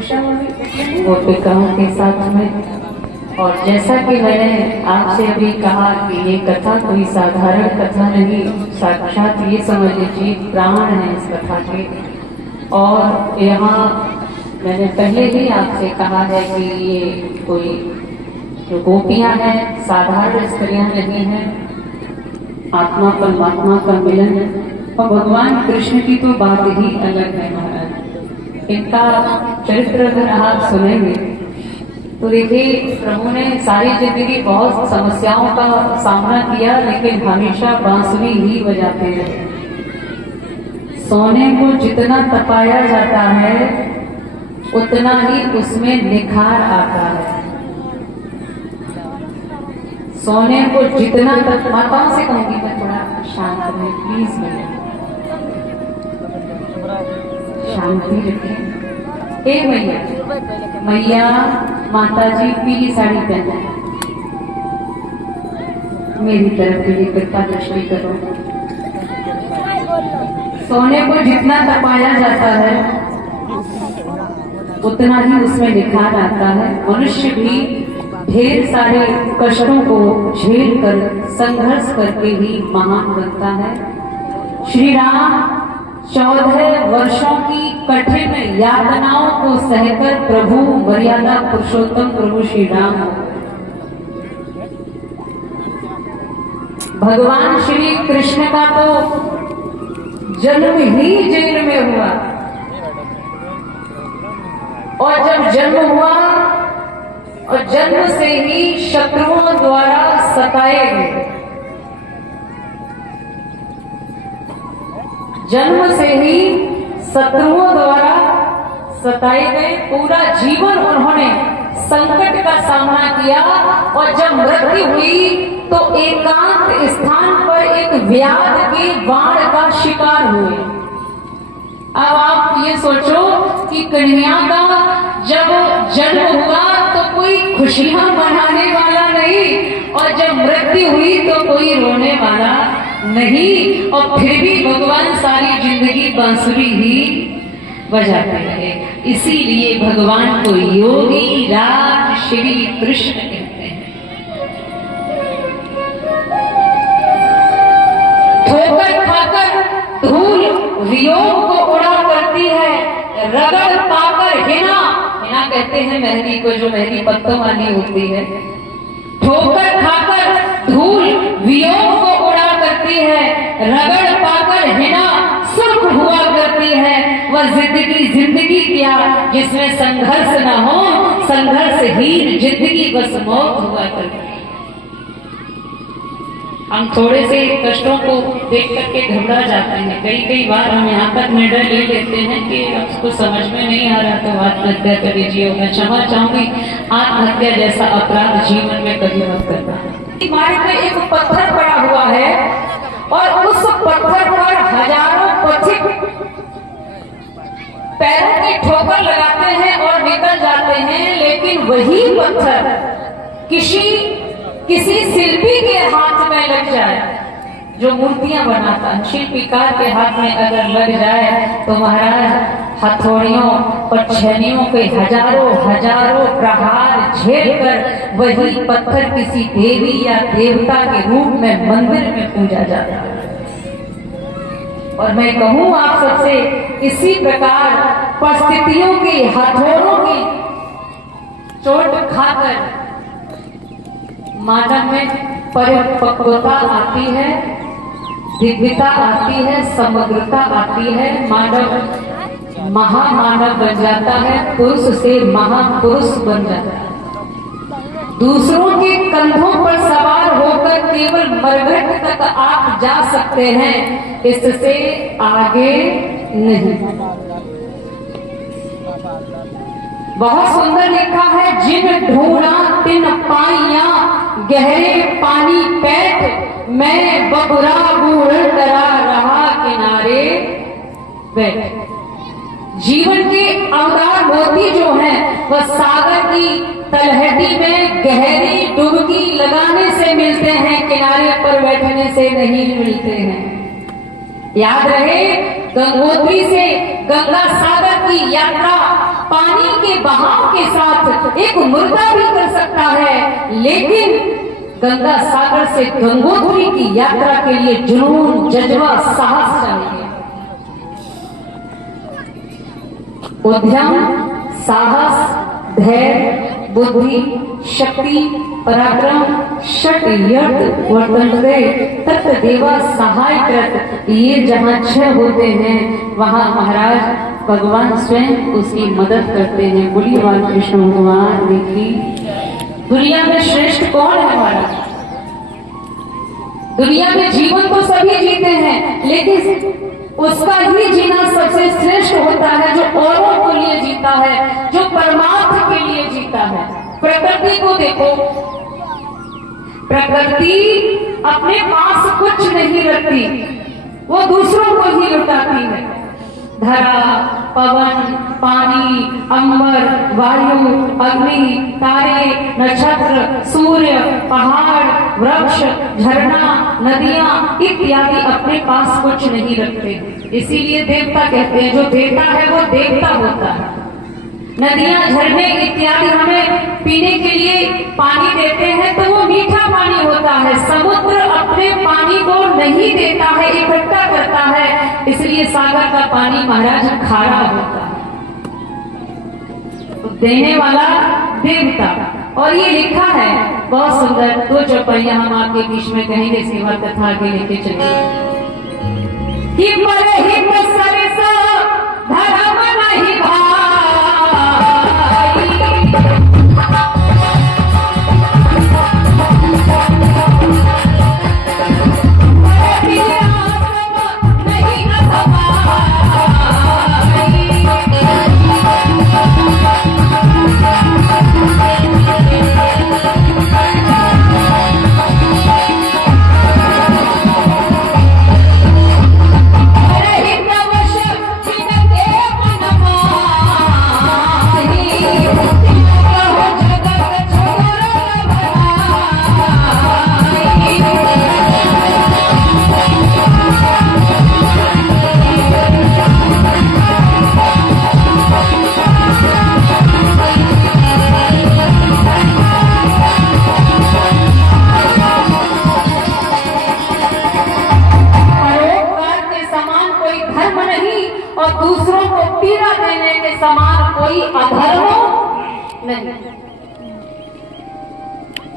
गोपिकाओं के साथ में। और जैसा कि मैंने आपसे अभी कहा कि ये कथा कोई साधारण कथा नहीं, साक्षात ये समझ लीजिए प्राण है इस कथा के। और यहाँ मैंने पहले ही आपसे कहा है कि ये कोई जो गोपियां हैं साधारण स्त्रियां नहीं हैं, आत्मा परमात्मा का मिलन है। और भगवान कृष्ण की तो बात ही अलग है महाराज। इनका चरित्र अगर आप सुनेंगे तो देखिए प्रभु ने सारी जिंदगी बहुत समस्याओं का सामना किया, लेकिन हमेशा बांसुरी ही बजाते रहे। सोने को जितना तपाया जाता है उतना ही उसमें निखार आता है। सोने को जितना माताओं से कहूंगी मैं थोड़ा शांत रहे प्लीज, शांति रखें। एक मैया माता जी पीली साड़ी पहना है, मेरी तरफ के लिए कृपा दृष्टि करो। सोने को जितना तपाया जाता है उतना ही उसमें निखार आता है। मनुष्य भी ढेर सारे कष्टों को झेल कर संघर्ष करके ही महान बनता है। श्री राम 14 वर्षों की कठिन यातनाओं को सहकर प्रभु मर्यादा पुरुषोत्तम प्रभु श्री राम, भगवान श्री कृष्ण का तो जन्म ही जेल में हुआ, और जब जन्म हुआ और जन्म से ही शत्रुओं द्वारा सताए गए, जन्म से ही शत्रुओं द्वारा सताए गए। पूरा जीवन उन्होंने संकट का सामना किया, और जब मृत्यु हुई तो एकांत स्थान पर एक व्याध के बाण का शिकार हुए। अब आप ये सोचो कि कन्हैया का जब जन्म हुआ तो कोई खुशियां मनाने वाला नहीं, और जब मृत्यु हुई तो कोई रोने वाला नहीं, और फिर भी भगवान सारी जिंदगी बांसुरी ही बजाते रहे। इसीलिए भगवान को योगी राज श्री कृष्ण कहते हैं। ठोकर खाकर धूल वियोग को उड़ा करती है, रगड़ पाकर हिना कहते हैं मेहंदी को, जो मेहंदी पत्तों वाली होती है। ठोकर खाकर धूल वियोग को उड़ा करती है, रगड़ पाकर हिना सुर्ख हुआ करती है। वह जिंदगी क्या जिसमें संघर्ष न हो, संघर्षहीन जिंदगी बस मौत हुआ करती है। हम थोड़े से कष्टों को देख करके घबरा जाते हैं। कई बार हम यहाँ तक निर्णय ले लेते हैं कि उसको समझ में नहीं आ रहा तो आत्महत्या कर लीजिए। मैं क्षमा चाहूंगी, आत्महत्या जैसा अपराध जीवन में कभी मत करना। मार्ग में एक पत्थर पड़ा हुआ है, और उस पत्थर पर हजारों पथिक पैरों की ठोकर लगाते हैं और निकल जाते हैं, लेकिन वही पत्थर किसी शिल्पी के हाथ में लग जाए, जो मूर्तियां बनाता है, शिल्पीकार के हाथ में अगर लग जाए तो महाराज हथौड़ियों पछनियों के हजारों प्रहार झेल कर वही पत्थर किसी देवी या देवता के रूप में मंदिर में पूजा जाता है। और मैं कहूं आप सबसे, इसी प्रकार परिस्थितियों की हथौड़ों की चोट खाकर मानव में परिपक्वता आती है, दिव्यता आती है, समग्रता आती है। मानव महामानव बन जाता है, पुरुष से महापुरुष बन जाता है। दूसरों के कंधों पर सवार होकर केवल मरघट तक आप जा सकते हैं, इससे आगे नहीं। बहुत सुंदर लिखा है, जिन ढूंढा तिन पाइया गहरे पानी पैठ, मैं बबुरा बूढ़ डरा रहा किनारे बैठ। जीवन के अवतार मोती जो है वह सागर की तलहटी में गहरी डुबकी लगाने से मिलते हैं, किनारे पर बैठने से नहीं मिलते हैं। याद रहे, गंगोत्री से गंगा सागर की यात्रा पानी के के बहाव के साथ एक मुर्दा भी कर सकता है, लेकिन गंगा सागर से गंगोत्री की यात्रा के लिए जुनून, जज्बा, साहस चाहिए। उद्यम, साहस, धैर्य, बुद्धि, शक्ति, पराक्रम, षट यर्थ वर्तन्ते तत् देवा सहाय कृत, ये जहाँ छह होते हैं वहाँ महाराज भगवान स्वयं उसकी मदद करते हैं। बोलिए भगवान कृष्ण भगवान की। दुनिया में श्रेष्ठ कौन है महाराज? दुनिया में जीवन तो सभी जीते हैं, लेकिन उसका ही जीना सबसे श्रेष्ठ होता है जो औरों के लिए जीता है, जो परमार्थ के लिए जीता है। प्रकृति को देखो, प्रकृति अपने पास कुछ नहीं रखती, वो दूसरों को ही लुटाती है। धरा, पवन, पानी, अंबर, वायु, अग्नि, तारे, नक्षत्र, सूर्य, पहाड़, वृक्ष, झरना, नदियां इत्यादि अपने पास कुछ नहीं रखते। इसीलिए देवता कहते हैं, जो देता है वो देवता होता है। नदियां, झरने इत्यादि हमें पीने के लिए पानी देते हैं तो वो मीठा पानी होता है। समुद्र अपने पानी को नहीं देता है, इकट्ठा करता है, इसलिए सागर का पानी महाराज खारा होता है। तो देने वाला देवता। और ये लिखा है बहुत सुंदर, दो चौपाइयां हम आपके बीच में कहेंगे, इसके बाद कथा आगे लेके चलिए। कि परहित सरसा धर्म नहीं और दूसरों को पीड़ा देने के समान कोई अधर्म नहीं।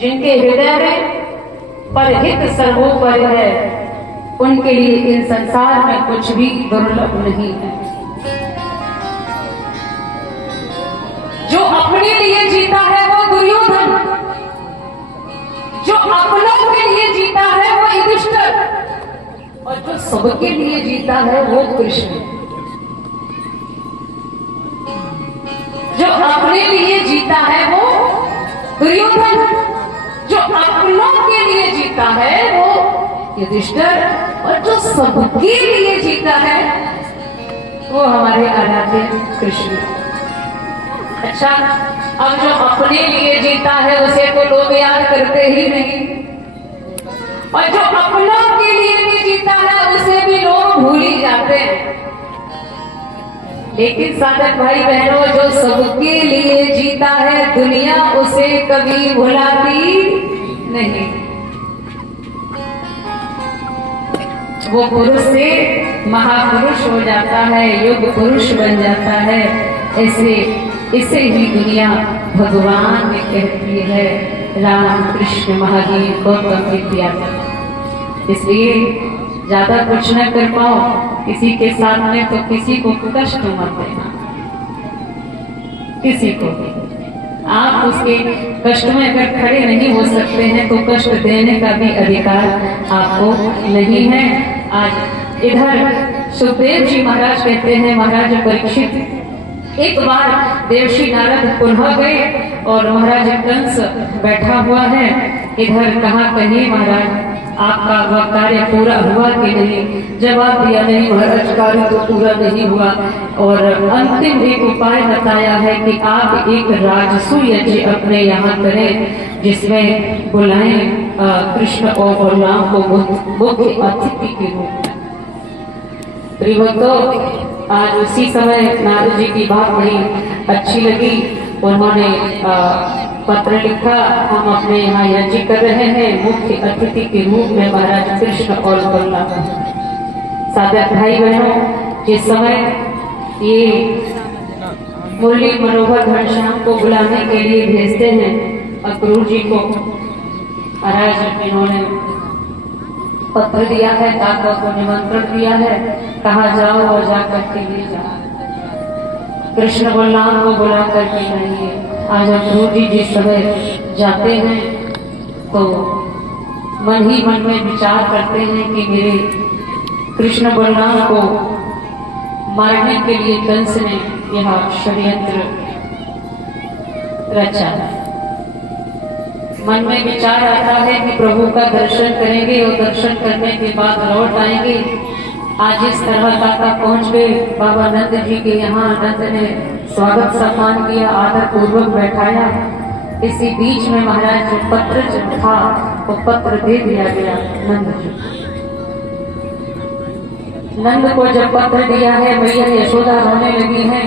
जिनके हृदय में परहित सर्वोपरि है, उनके लिए इन संसार में कुछ भी दुर्लभ नहीं है। जो अपने लिए जीता है वो दुर्योधन, जो अपनों के लिए जीता है वो युधिष्ठिर, और जो सबके लिए जीता है वो कृष्ण। जो अपने लिए जीता है वो दुर्योधन, जो अपनों के लिए जीता है वो युधिष्ठिर, और जो सबके लिए जीता है वो हमारे आराध्य कृष्ण। अच्छा, अब जो अपने लिए जीता है उसे तो लोग याद करते ही नहीं, और जो अपनों के लिए भी जीता है उसे भी लोग भूल ही जाते हैं। लेकिन साधक भाई बहनों, जो सबके लिए जीता है दुनिया उसे कभी भुलाती नहीं। वो पुरुष से महापुरुष हो जाता है, युग पुरुष बन जाता है। ऐसे इसे ही दुनिया भगवान ने कहती है, राम कृष्ण महावीर गौतम विद्याधर। इसलिए ज्यादा कुछ न कर पाओ किसी के सामने तो किसी को कष्ट मत देना, किसी को भी। आप उसके कष्ट में अगर खड़े नहीं हो सकते हैं तो कष्ट देने का भी अधिकार आपको नहीं है। आज इधर सुखदेव जी महाराज कहते हैं, महाराज परीक्षित एक बार देवर्षि नारद पुनः गए और महाराज कंस बैठा हुआ है। इधर कहा कहिए महाराज, आपका वह कार्य पूरा हुआ कि नहीं? जवाब दिया, नहीं महाराज, कार्य तो पूरा नहीं हुआ। और अंतिम एक उपाय बताया है कि आप एक राजसू यज्ञ अपने यहाँ करें, जिसमें बुलाएं कृष्ण और बलराम को मुख्य अतिथि के रूप में। प्रियभक्तों, आज उसी समय नारद जी की बात बड़ी अच्छी लगी। उन्होंने पत्र लिखा, हम अपने यहाँ यज्ञ कर रहे हैं, मुख्य अतिथि के रूप में महाराज कृष्ण और बलराम। साधक भाई बहनों, जिस समय ये मुरली मनोहर घनश्याम को बुलाने के लिए भेजते हैं अक्रूर जी को, महाराज इन्होंने पत्र दिया है, काका को निमंत्रण दिया है, कहा जाओ और जाकर के ले जाओ, कृष्ण बलराम को बुला करके लाइए। आज अक्रूर जी जिस समय जाते हैं तो मन ही मन में विचार करते हैं कि मेरे कृष्ण बलराम को मारने के लिए कंस ने यह षड्यंत्र रचा। मन में विचार आता है कि प्रभु का दर्शन करेंगे और दर्शन करने के बाद लौट आएंगे। आज इस तरह काका पहुंच गए बाबा नंद जी के यहाँ। नंद ने स्वागत सम्मान किया, आदर पूर्वक बैठाया। इसी बीच में महाराज जो पत्र था वो पत्र दे दिया गया नंद जी। नंद को जब पत्र दिया है, मैया यशोदा रोने लगी है,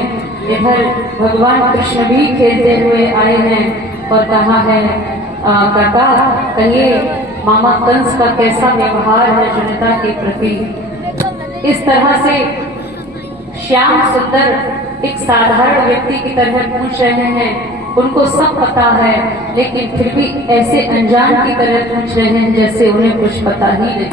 इधर भगवान कृष्ण भी खेलते हुए आए हैं और कहा है काका कहिए मामा कंस का कैसा व्यवहार है जनता के प्रति। इस तरह से श्याम सुंदर एक साधारण व्यक्ति की तरह पूछ रहे हैं, उनको सब पता है लेकिन फिर भी ऐसे अनजान की तरह पूछ रहे हैं जैसे उन्हें कुछ पता ही नहीं।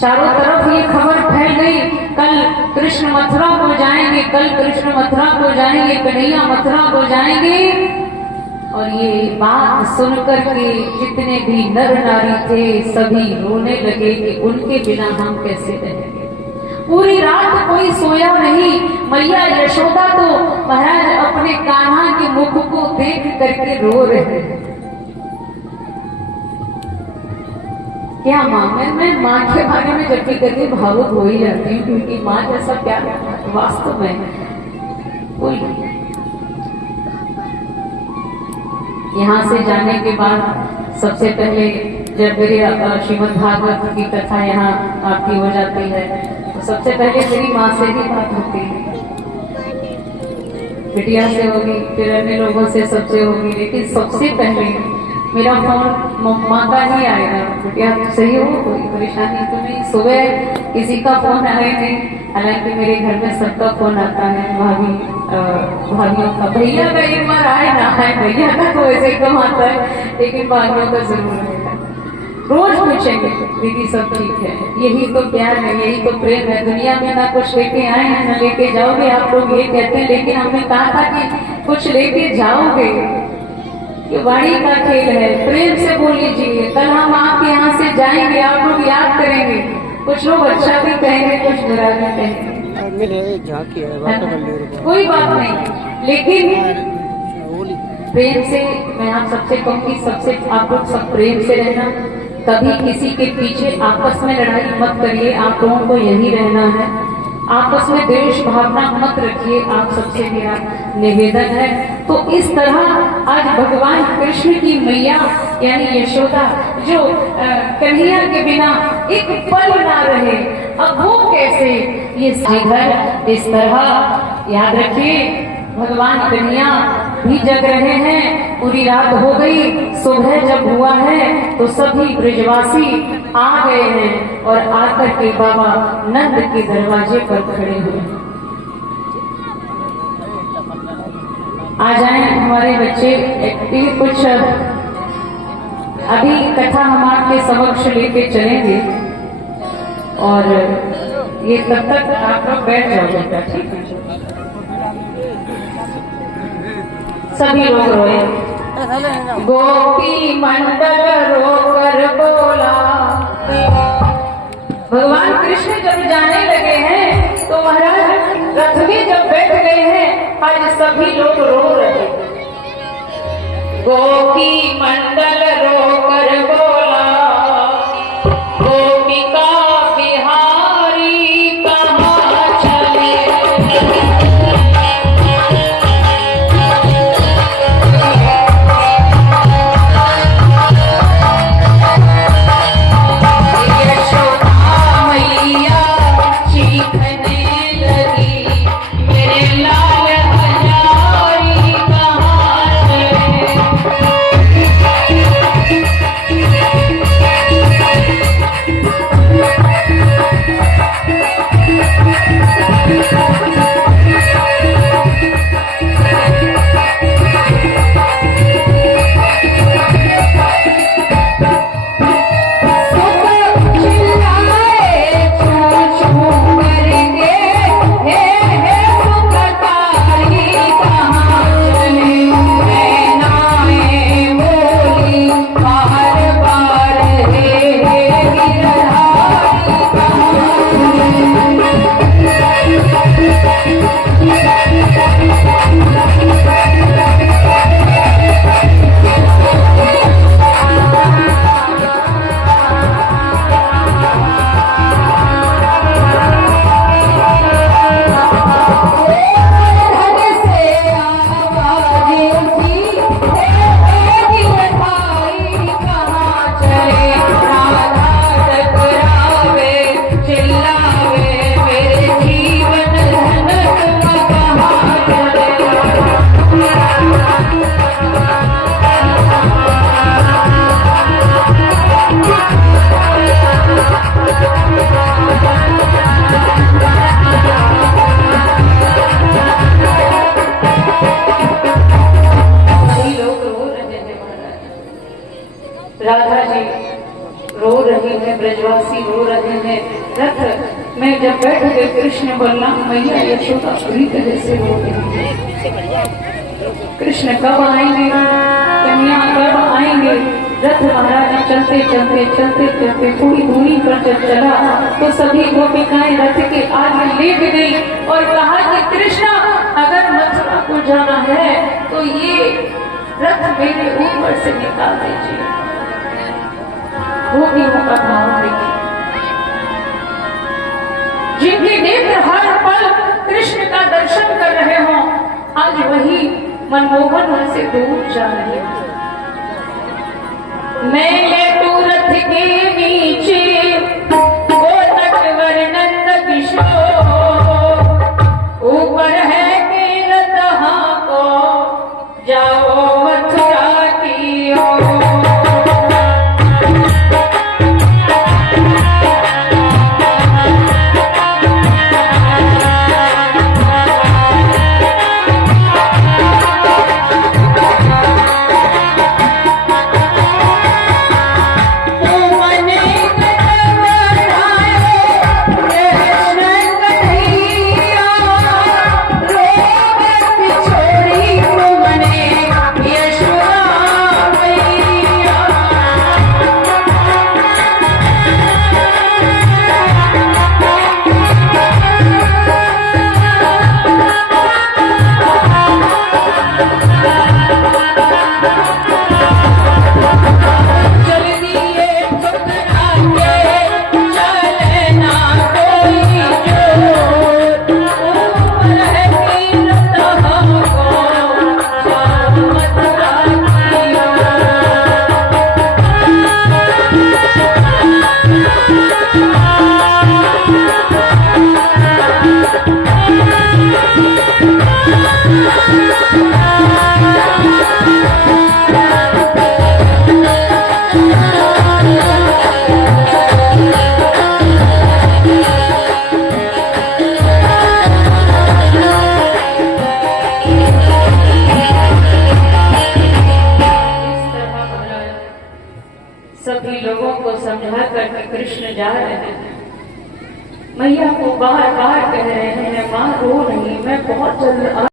चारों तरफ ये खबर फैल गई, कल कृष्ण मथुरा को जाएंगे, कल कृष्ण मथुरा को जाएंगे, कन्हैया मथुरा को जाएंगे। और ये बात सुनकर के जितने भी नर नारी थे सभी रोने लगे कि उनके बिना हम कैसे रहेंगे। पूरी रात कोई सोया नहीं। मैया यशोदा तो महाराज अपने कान्हा के मुख को देख करके रो रहे हैं। क्या माँ, मैं माँ के बारे में जब भी कभी भावुक हो ही जाती हूँ, क्योंकि माँ जैसा प्यार वास्तव में कोई नहीं। यहाँ से जाने के बाद सबसे पहले जब मेरे श्रीमद् भागवत की कथा यहाँ आपकी हो जाती है तो सबसे पहले मेरी माँ से ही बात होती है, बिटिया से होगी, फिर अन्य लोगों से सबसे होगी, लेकिन सबसे पहले मेरा फोन माँ का ही आएगा। बिटिया सही हो, कोई परेशानी तो नहीं। सुबह किसी का फोन आए नहीं, हालांकि मेरे घर में सबका फोन आता है, भाभियों का, भैया का एक बार आए ना आए, भैया का तो ऐसे कम आता है, लेकिन भाभियों का जरूर आएगा। रोज पूछेंगे दीदी सब ठीक है। यही तो प्यार है, यही तो प्रेम है। दुनिया में ना कुछ लेके आए हैं ना लेके जाओगे, आप लोग ये कहते हैं, लेकिन हमने कहा था कि कुछ लेके जाओगे। ये वाणी का खेल है, प्रेम से बोल लीजिए। कल हम आपके यहाँ से जाएंगे, आप लोग याद करेंगे, कुछ लोग अच्छा भी कहेंगे, कुछ बुरा भी कहेंगे, कोई बात नहीं, लेकिन प्रेम से मैं आप सबसे कहूँगी, सबसे आप लोग सब प्रेम से रहना। कभी किसी के पीछे आपस में लड़ाई मत करिए, आप लोगों को यही रहना है। आपस में द्वेष भावना मत रखिए, आप सबसे मेरा निवेदन है। तो इस तरह आज भगवान कृष्ण की मैया यानी यशोदा जो कन्हैया के बिना एक पल ना रहे, अब वो कैसे ये घर इस तरह याद रखिए। भगवान कन्हैया भी जग रहे हैं, पूरी रात हो गई, सुबह जब हुआ है तो सभी ब्रजवासी आ गए हैं और आकर के बाबा नंद के दरवाजे पर खड़े हुए। आ जाए हमारे बच्चे, कुछ अभी कथा हम आपके समक्ष लेके चलेंगे और ये तब तक आप लोग बैठ जाओ बेटा, ठीक है। सभी लोग रोए। गोपी मंडल रोकर बोला। भगवान कृष्ण जब जाने लगे हैं तो महाराज रथ में जब बैठ गए हैं, आज सभी लोग रो रहे। गोपी मंडल रोकर बोला, गोपिका बिहारी कहाँ चले। यशोदा मैया श्री ब्रजवासी रो रहे हैं। रथ में जब बैठ गए कृष्ण, बलराम, मैया यशोदा पूरी तरह से रो रही है। कृष्ण कब आएंगे, कन्या कब आएंगे। रथ महाराज चलते चलते चलते चलते थोड़ी दूरी पर जब चला तो सभी गोपिकाएं रथ के आगे लेट गई और कहा कि कृष्ण, अगर मथुरा को जाना है तो ये रथ मेरे ऊपर से निकाल दीजिए। गोपियों का भाव देखिए, जिनके नेत्र हर पल कृष्ण का दर्शन कर रहे हो, आज वही मनमोहन उनसे दूर जा रहे हैं। मैं लेटू रथ के नीचे, वो नटवर नंद किशोर, ऊपर है कीरत को, जाओ मथुरा की ओर। सभी लोगों को समझा करके कृष्ण जा रहे हैं। मैया को बार बार कह रहे हैं, माँ रो नहीं, मैं बहुत जल्द